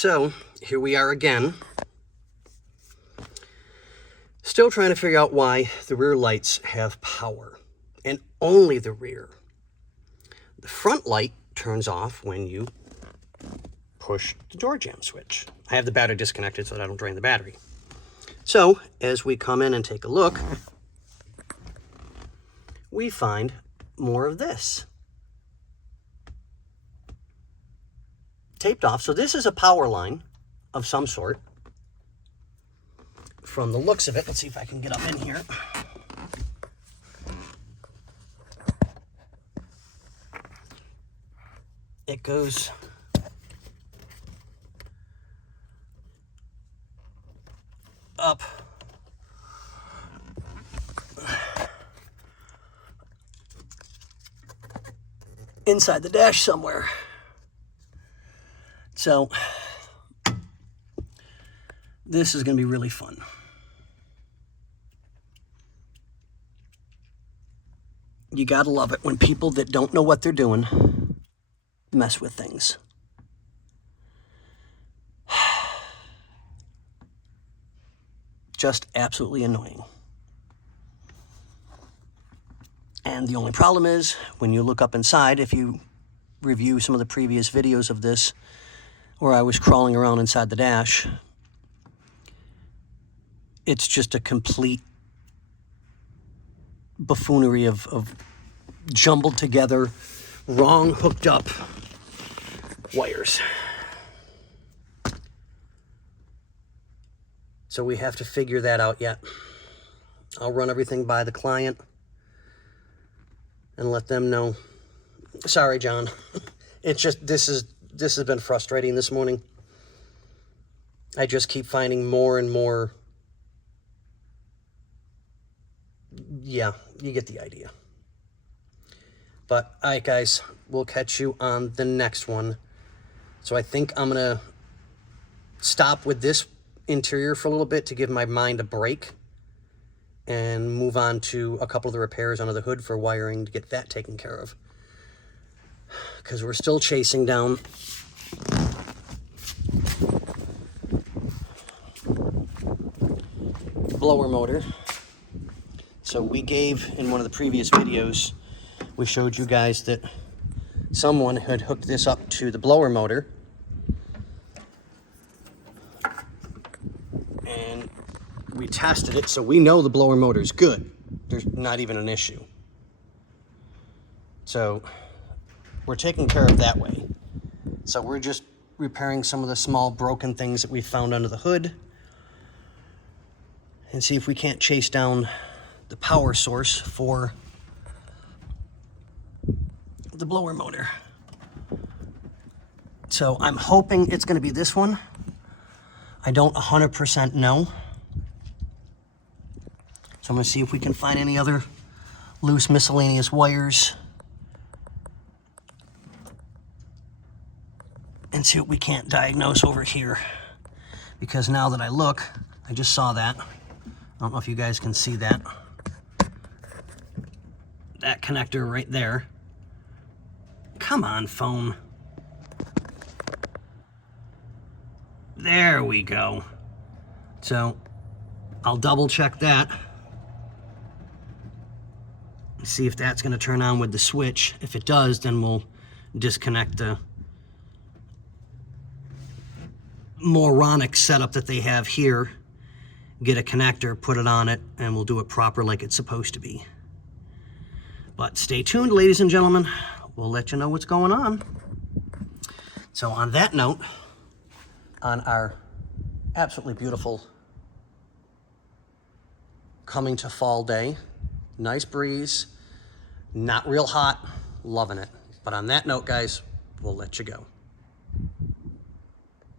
So here we are again. Still trying to figure out why the rear lights have power, and only the rear. The front light turns off when you push the door jamb switch. I have the battery disconnected so that I don't drain the battery. So as we come in and take a look, we find more of this taped off. So this is a power line of some sort. From the looks of it, let's see if I can get up in here. It goes up inside the dash somewhere. So this is going to be really fun. You gotta love it when people that don't know what they're doing mess with things. Just absolutely annoying. And the only problem is, when you look up inside, if you review some of the previous videos of this, where I was crawling around inside the dash, it's just a complete buffoonery of jumbled together, wrong hooked up wires. So we have to figure that out yet. I'll run everything by the client and let them know. Sorry, John. It's just, this has been frustrating this morning. I just keep finding more and more. Yeah, you get the idea. But, all right, guys, we'll catch you on the next one. So I think I'm going to stop with this interior for a little bit to give my mind a break and move on to a couple of the repairs under the hood for wiring to get that taken care of. Because we're still chasing down blower motor. So we gave, in one of the previous videos, we showed you guys that someone had hooked this up to the blower motor. And we tested it, so we know the blower motor is good. There's not even an issue. So we're taking care of that way. So we're just repairing some of the small broken things that we found under the hood and see if we can't chase down the power source for the blower motor. So I'm hoping it's going to be this one. I don't 100% know. So I'm going to see if we can find any other loose miscellaneous wires and see what we can't diagnose over here. Because now that I look, I just saw that. I don't know if you guys can see that. That connector right there. Come on, phone. There we go. So I'll double check that. See if that's going to turn on with the switch. If it does, then we'll disconnect the moronic setup that they have here, get a connector, put it on it, and we'll do it proper like it's supposed to be. But stay tuned, ladies and gentlemen. We'll let you know what's going on. So on that note, on our absolutely beautiful coming to fall day, nice breeze, not real hot, loving it. But on that note, guys, we'll let you go.